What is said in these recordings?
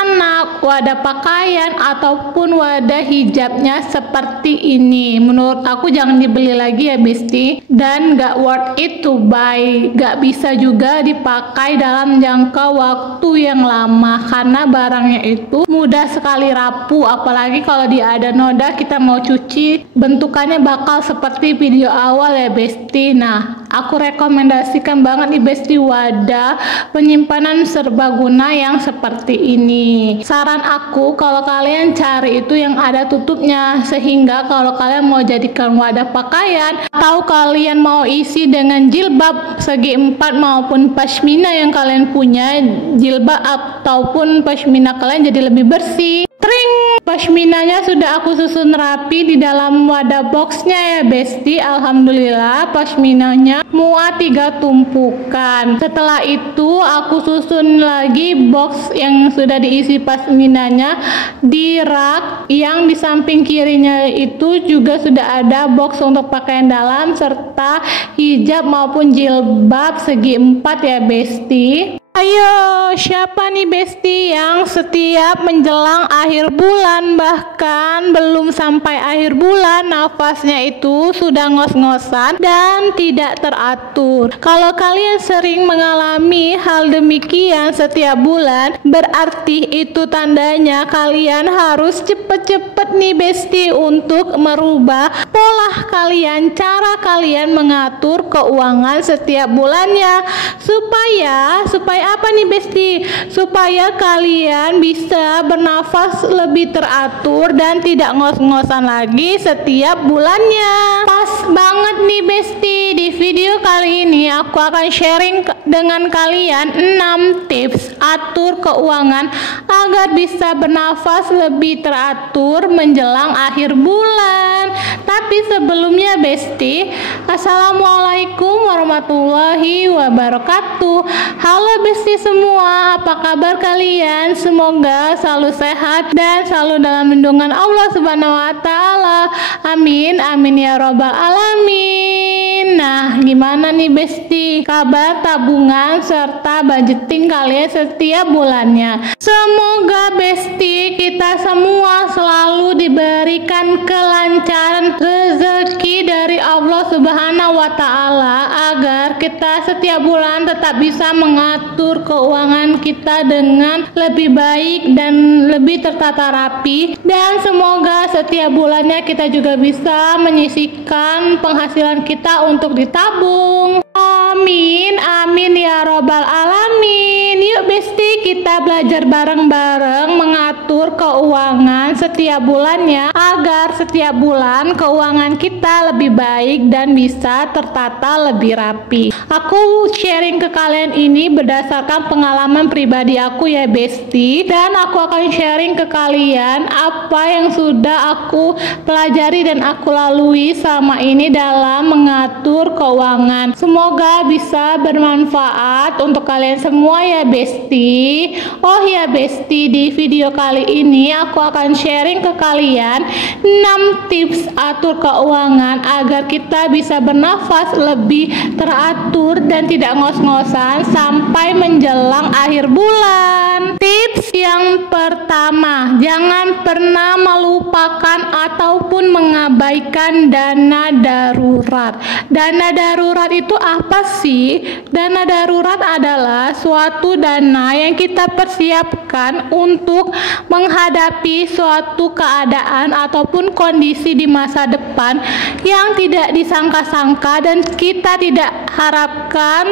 anak, wadah pakaian, ataupun wadah hijabnya seperti ini. Menurut aku jangan dibeli lagi ya Besti, dan gak worth it to buy. Gak bisa juga dipakai dalam jangka waktu yang lama karena barangnya itu mudah sekali rapuh, apalagi kalau dia ada noda kita mau cuci bentukannya bakal seperti video awal ya Besti. Nah, aku rekomendasikan banget nih Besti wadah penyimpanan serbaguna yang seperti ini. Saran aku kalau kalian cari itu yang ada tutupnya, sehingga kalau kalian mau jadikan wadah pakaian atau kalian mau isi dengan jilbab segi 4 maupun pashmina yang kalian punya, jilbab ataupun pashmina kalian jadi lebih bersih. Tring, pashminanya sudah aku susun rapi di dalam wadah boxnya ya Besti. Alhamdulillah pashminanya muat 3 tumpukan. Setelah itu aku susun lagi box yang sudah diisi pashminanya di rak yang di samping kirinya itu juga sudah ada box untuk pakaian dalam serta hijab maupun jilbab segi 4 ya Besti. Ayo, siapa nih Besti yang setiap menjelang akhir bulan, bahkan belum sampai akhir bulan nafasnya itu sudah ngos-ngosan dan tidak teratur? Kalau kalian sering mengalami hal demikian setiap bulan, berarti itu tandanya kalian harus cepet-cepet nih Besti untuk merubah pola kalian, cara kalian mengatur keuangan setiap bulannya supaya apa nih Besti? Supaya kalian bisa bernafas lebih teratur dan tidak ngos-ngosan lagi setiap bulannya. Pas banget nih Besti, di video kali ini aku akan sharing dengan kalian 6 tips atur keuangan agar bisa bernafas lebih teratur menjelang akhir bulan. Tapi sebelumnya Besti, assalamualaikum warahmatullahi wabarakatuh. Halo Besti semua, apa kabar kalian? Semoga selalu sehat dan selalu dalam lindungan Allah Subhanahu wa taala. Amin amin ya robbal alamin. Nah, gimana nih Besti kabar tabungan serta budgeting kalian setiap bulannya? Semoga Besti kita semua selalu diberikan kelancaran rezeki dari Allah Subhanahu wa taala agar kita setiap bulan tetap bisa mengatur keuangan kita dengan lebih baik dan lebih tertata rapi, dan semoga setiap bulannya kita juga bisa menyisihkan penghasilan kita untuk ditabung. Amin amin ya robbal alamin. Yuk Besti, kita belajar bareng-bareng mengatur keuangan setiap bulannya agar setiap bulan keuangan kita lebih baik dan bisa tertata lebih rapi. Aku sharing ke kalian ini berdasarkan pengalaman pribadi aku ya Besti, dan aku akan sharing ke kalian apa yang sudah aku pelajari dan aku lalui selama ini dalam mengatur keuangan. Semoga bisa bermanfaat untuk kalian semua ya Besti. Oh ya Besti, di video kali ini aku akan sharing ke kalian 6 tips atur keuangan agar kita bisa bernafas lebih teratur dan tidak ngos-ngosan sampai menjelang akhir bulan. Tips yang pertama, jangan pernah melupakan ataupun mengabaikan dana darurat. Dana darurat itu apa sih? Dana darurat adalah suatu dana yang kita persiapkan untuk menghadapi suatu keadaan ataupun kondisi di masa depan yang tidak disangka-sangka dan kita tidak harapkan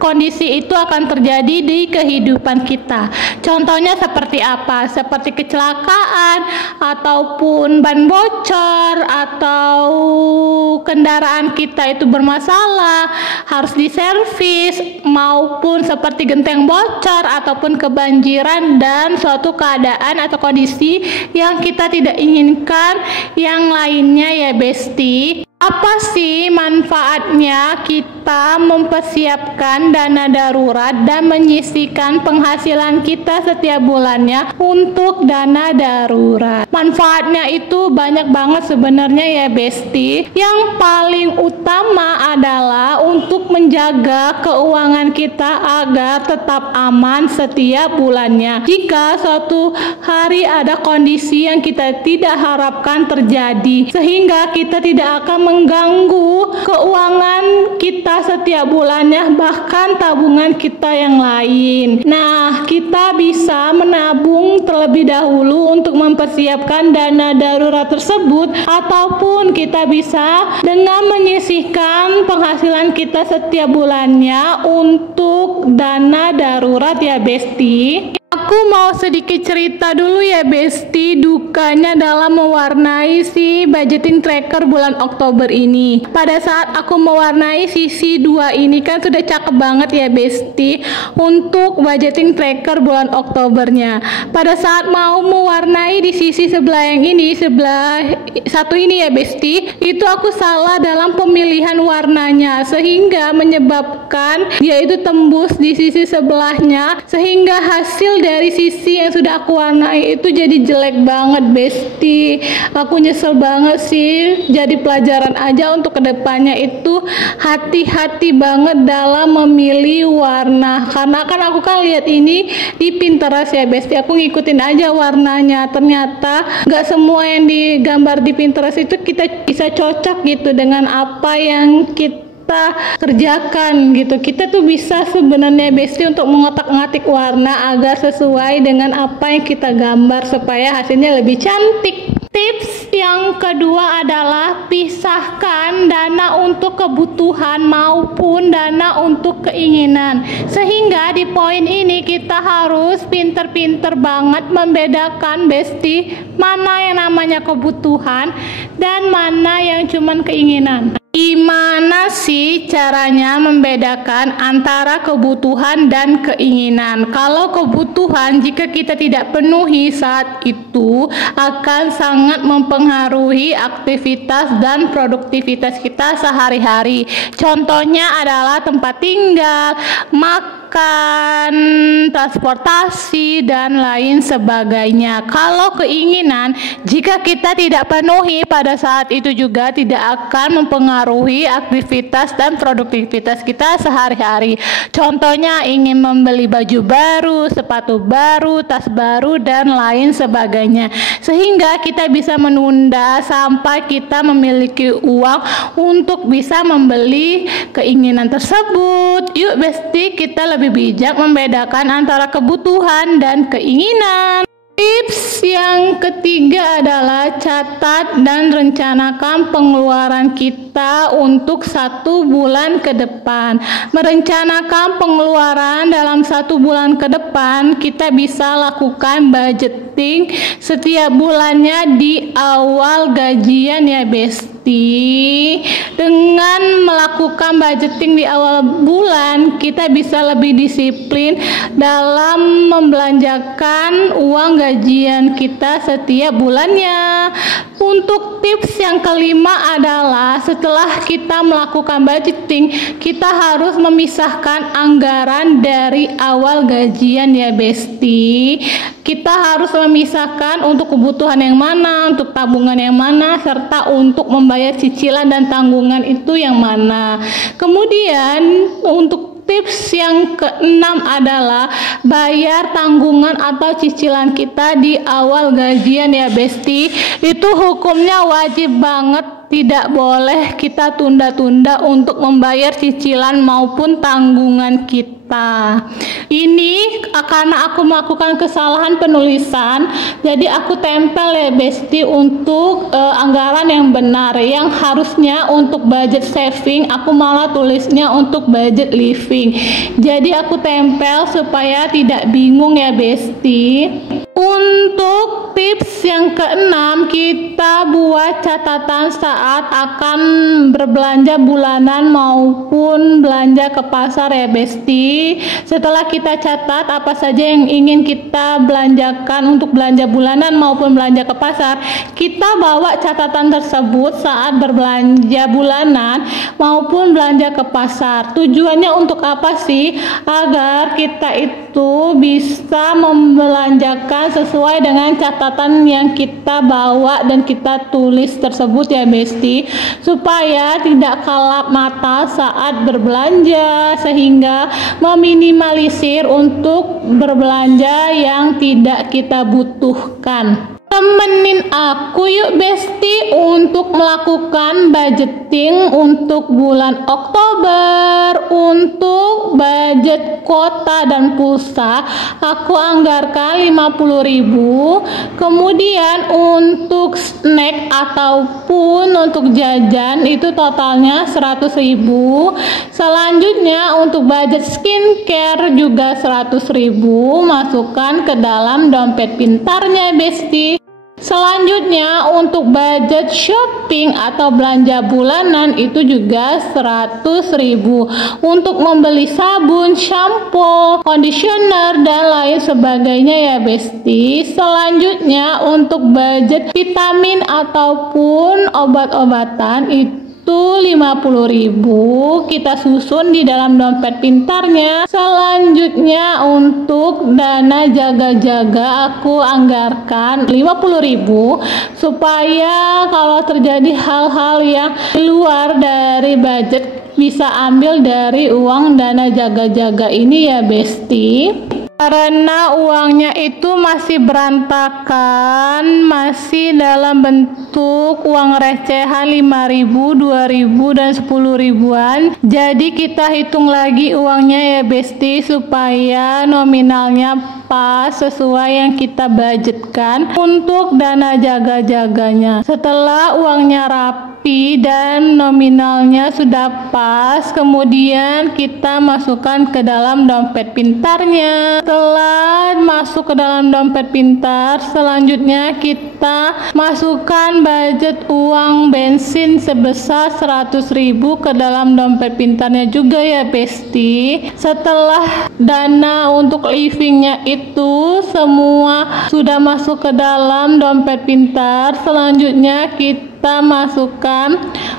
kondisi itu akan terjadi di kehidupan kita. Contohnya seperti apa? Seperti kecelakaan ataupun ban bocor atau kendaraan kita itu bermasalah, harus diservis, maupun seperti genteng bocor ataupun kebanjiran dan suatu keadaan atau kondisi yang kita tidak inginkan yang lainnya ya Besti. Apa sih manfaatnya kita mempersiapkan dana darurat dan menyisihkan penghasilan kita setiap bulannya untuk dana darurat? Manfaatnya itu banyak banget sebenarnya ya Besti. Yang paling utama adalah untuk menjaga keuangan kita agar tetap aman setiap bulannya. Jika suatu hari ada kondisi yang kita tidak harapkan terjadi, sehingga kita tidak akan mengganggu keuangan kita setiap bulannya, bahkan tabungan kita yang lain. Nah, kita bisa menabung terlebih dahulu untuk mempersiapkan dana darurat tersebut, ataupun kita bisa dengan menyisihkan penghasilan kita setiap bulannya untuk dana darurat ya Besti. Aku mau sedikit cerita dulu ya Besti, dukanya dalam mewarnai si budgeting tracker bulan Oktober ini. Pada saat aku mewarnai sisi 2 ini kan sudah cakep banget ya Besti untuk budgeting tracker bulan Oktobernya. Pada saat mau mewarnai di sisi sebelah yang ini, sebelah satu ini ya Besti, itu aku salah dalam pemilihan warnanya sehingga menyebabkan dia itu tembus di sisi sebelahnya, sehingga hasil dari sisi yang sudah aku warnai itu jadi jelek banget Besti. Aku nyesel banget sih. Jadi pelajaran aja untuk kedepannya itu hati-hati banget dalam memilih warna, karena kan aku kan lihat ini di Pinterest ya Besti, aku ngikutin aja warnanya, ternyata nggak semua yang digambar di Pinterest itu kita bisa cocok gitu dengan apa yang kita kerjakan gitu. Kita tuh bisa sebenarnya Besti untuk mengotak-ngatik warna agar sesuai dengan apa yang kita gambar supaya hasilnya lebih cantik. Tips yang kedua adalah pisahkan dana untuk kebutuhan maupun dana untuk keinginan. Sehingga di poin ini kita harus pinter-pinter banget membedakan Besti, mana yang namanya kebutuhan dan mana yang cuman keinginan. Gimana sih caranya membedakan antara kebutuhan dan keinginan? Kalau kebutuhan, jika kita tidak penuhi saat itu, akan sangat mempengaruhi aktivitas dan produktivitas kita sehari-hari. Contohnya adalah tempat tinggal, makan, transportasi, dan lain sebagainya. Kalau keinginan, jika kita tidak penuhi pada saat itu juga tidak akan mempengaruhi aktivitas dan produktivitas kita sehari-hari. Contohnya ingin membeli baju baru, sepatu baru, tas baru, dan lain sebagainya. Sehingga kita bisa menunda sampai kita memiliki uang untuk bisa membeli keinginan tersebut. Yuk Besti, kita lebih bijak membedakan antara kebutuhan dan keinginan. Tips yang ketiga adalah catat dan rencanakan pengeluaran kita untuk 1 bulan ke depan. Merencanakan pengeluaran dalam 1 bulan ke depan, kita bisa lakukan budgeting setiap bulannya di awal gajian ya Besti. Dengan melakukan budgeting di awal bulan, kita bisa lebih disiplin dalam membelanjakan uang gajian kita setiap bulannya. Untuk tips yang kelima adalah setelah kita melakukan budgeting, kita harus memisahkan anggaran dari awal gajian ya Besti. Kita harus memisahkan untuk kebutuhan yang mana, untuk tabungan yang mana, serta untuk membayar cicilan dan tanggungan itu yang mana. Kemudian untuk tips yang keenam adalah bayar tanggungan atau cicilan kita di awal gajian ya Besti. Itu hukumnya wajib banget, tidak boleh kita tunda-tunda untuk membayar cicilan maupun tanggungan kita. Ini karena aku melakukan kesalahan penulisan, jadi aku tempel ya Besti untuk anggaran yang benar. Yang harusnya untuk budget saving, aku malah tulisnya untuk budget living. Jadi aku tempel supaya tidak bingung ya Besti. Untuk tips yang keenam, kita buat catatan saat akan berbelanja bulanan maupun belanja ke pasar ya Besti. Setelah kita catat apa saja yang ingin kita belanjakan untuk belanja bulanan maupun belanja ke pasar, kita bawa catatan tersebut saat berbelanja bulanan maupun belanja ke pasar. Tujuannya untuk apa sih? Agar kita itu bisa membelanjakan sesuai dengan catatan yang kita bawa dan kita tulis tersebut ya Besti, supaya tidak kalap mata saat berbelanja, sehingga meminimalisir untuk berbelanja yang tidak kita butuhkan. Temenin aku yuk Besti untuk melakukan budgeting untuk bulan Oktober. Untuk budget kuota dan pulsa aku anggarkan 50.000. Kemudian untuk snack ataupun untuk jajan itu totalnya 100.000. Selanjutnya untuk budget skincare juga 100.000, masukkan ke dalam dompet pintarnya Besti. Selanjutnya untuk budget shopping atau belanja bulanan itu juga 100.000 untuk membeli sabun, shampoo, conditioner dan lain sebagainya ya Besti. Selanjutnya untuk budget vitamin ataupun obat-obatan itu 50.000 kita susun di dalam dompet pintarnya. Selanjutnya untuk dana jaga-jaga aku anggarkan 50.000 supaya kalau terjadi hal-hal yang luar dari budget bisa ambil dari uang dana jaga-jaga ini ya Besti. Karena uangnya itu masih berantakan, masih dalam bentuk uang recehan 5.000, 2.000 dan 10 ribuan. Jadi kita hitung lagi uangnya ya Besti supaya nominalnya pas sesuai yang kita budgetkan untuk dana jaga-jaganya. Setelah uangnya rapi dan nominalnya sudah pas, kemudian kita masukkan ke dalam dompet pintarnya. Setelah masuk ke dalam dompet pintar, selanjutnya kita masukkan budget uang bensin sebesar 100.000 ke dalam dompet pintarnya juga ya Besti. Setelah dana untuk livingnya itu semua sudah masuk ke dalam dompet pintar, selanjutnya kita masukkan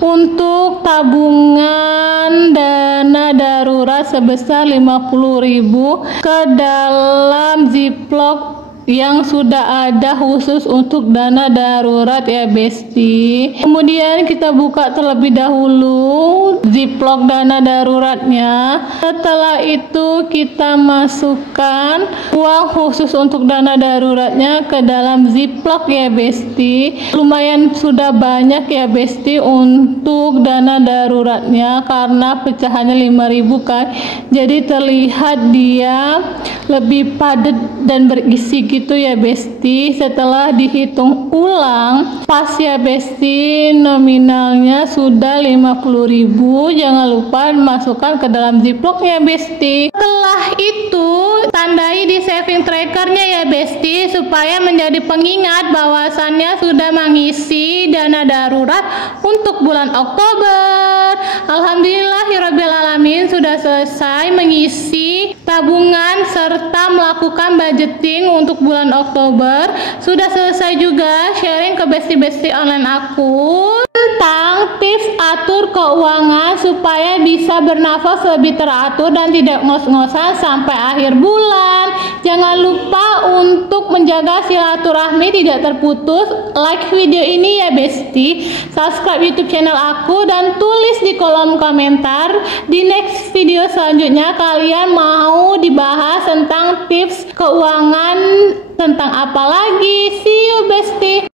untuk tabungan dana darurat sebesar 50.000 ke dalam ziplock yang sudah ada khusus untuk dana darurat ya Besti. Kemudian kita buka terlebih dahulu ziplock dana daruratnya. Setelah itu kita masukkan uang khusus untuk dana daruratnya ke dalam ziplock ya Besti. Lumayan sudah banyak ya Besti untuk dana daruratnya karena pecahannya 5.000 kan. Jadi terlihat dia lebih padat dan berisi gitu ya Besti. Setelah dihitung ulang pas ya Besti, nominalnya sudah 50.000. Jangan lupa masukkan ke dalam ziplocknya Besti. Setelah itu tandai di saving trackernya ya Besti supaya menjadi pengingat bahwasannya sudah mengisi dana darurat untuk bulan Oktober. Alhamdulillahirrabbilalamin sudah selesai mengisi tabungan serta melakukan budgeting untuk bulan Oktober. Sudah selesai juga sharing ke besti-besti online aku tentang tips atur keuangan supaya bisa bernafas lebih teratur dan tidak ngos-ngosan sampai akhir bulan. Jangan lupa untuk menjaga silaturahmi tidak terputus. Like video ini ya Besti, subscribe YouTube channel aku dan tulis di kolom komentar di next video selanjutnya kalian mau dibahas tentang tips keuangan tentang apa lagi.